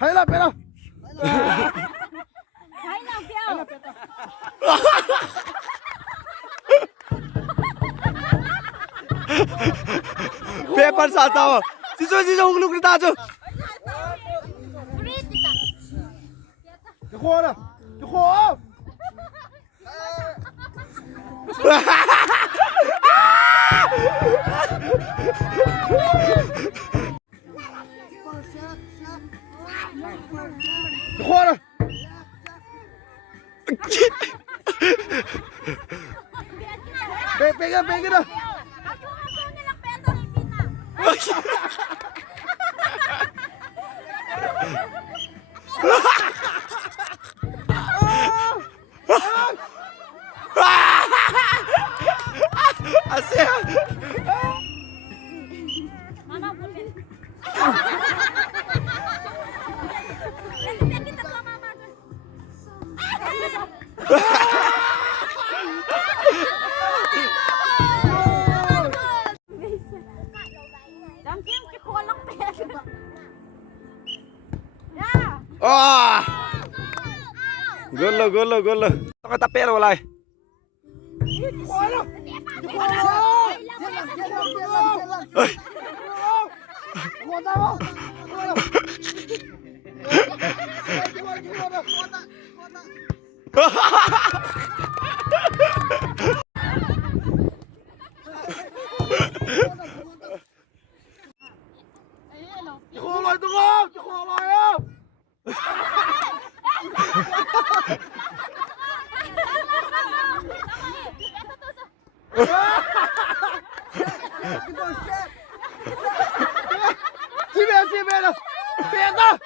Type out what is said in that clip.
Hay là bé đâu? Bé bắn sao tao? Chị cho lúc ta chứ? Cái khô nè, cái khô không? Cái khô nè. Pegang dah. Asyik. Mana boleh? Kita ke mama tu. Jangan kiam ke kolak pe. Ya. Ah. Gol. Tao tapé rồi lại. Khô rồi tôi không? Khô rồi không? Chị về đâu? Về đâu?